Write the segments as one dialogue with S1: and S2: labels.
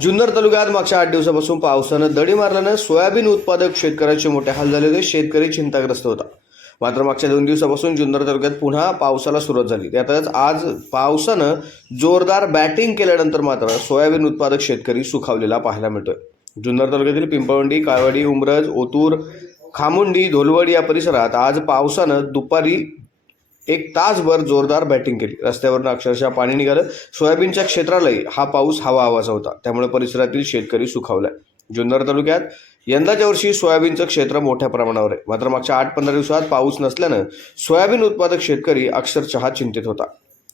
S1: जुन्नर तालुक्यात मागच्या आठ दिवसापासून पावसानं दडी मारल्यानं सोयाबीन उत्पादक शेतकऱ्याचे मोठे हाल झालेले शेतकरी चिंताग्रस्त होता. मात्र मागच्या दोन दिवसापासून जुन्नर तालुक्यात पुन्हा पावसाला सुरुवात झाली. त्यातच आज पावसानं जोरदार बॅटिंग केल्यानंतर मात्र सोयाबीन उत्पादक शेतकरी सुखावलेला पाहायला मिळतोय. जुन्नर तालुक्यातील पिंपळवंडी काळवाडी उमरज ओतूर खामुंडी धोलवड या परिसरात आज पावसानं दुपारी एक तासभर जोरदार बॅटिंग केली. रस्त्यावरनं अक्षरशः पाणी निघालं. सोयाबीनच्या क्षेत्रालाही हा पाऊस हवा हवाचा होता. त्यामुळे परिसरातील शेतकरी सुखावलाय. जुन्नर तालुक्यात यंदाच्या वर्षी सोयाबीनचं क्षेत्र मोठ्या प्रमाणावर आहे. मात्र मागच्या आठ पंधरा दिवसात पाऊस नसल्यानं सोयाबीन उत्पादक शेतकरी अक्षरशः चिंतित होता.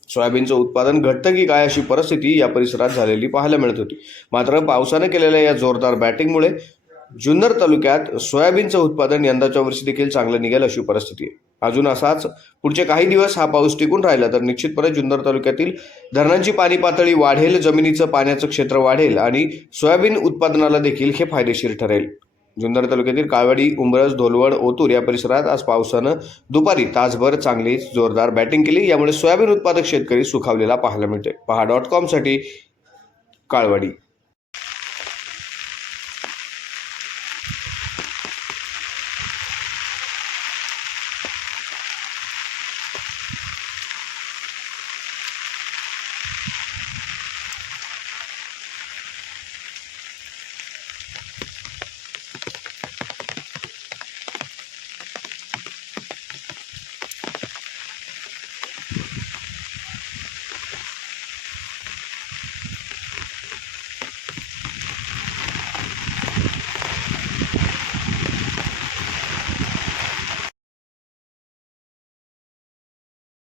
S1: सोयाबीनचं उत्पादन घटतं की काय अशी परिस्थिती या परिसरात झालेली पाहायला मिळत होती. मात्र पावसानं केलेल्या या जोरदार बॅटिंगमुळे जुन्नर तालुक्यात सोयाबीनचं उत्पादन यंदाच्या वर्षी देखील चांगलं निघेल अशी परिस्थिती आहे. अजून असाच. पुढचे काही दिवस हा पाऊस टिकून राहिला तर निश्चितपणे जुन्नर तालुक्यातील धरणांची पाणी पातळी वाढेल जमिनीचं पाण्याचं क्षेत्र वाढेल आणि सोयाबीन उत्पादनाला देखील हे फायदेशीर ठरेल. जुन्नर तालुक्यातील काळवाडी उंबरज धोलवड ओतूर या परिसरात आज पावसानं दुपारी तासभर चांगली जोरदार बॅटिंग केली. यामुळे सोयाबीन उत्पादक शेतकरी सुखावलेला पाहायला मिळते पहा डॉट कॉमसाठी काळवाडी.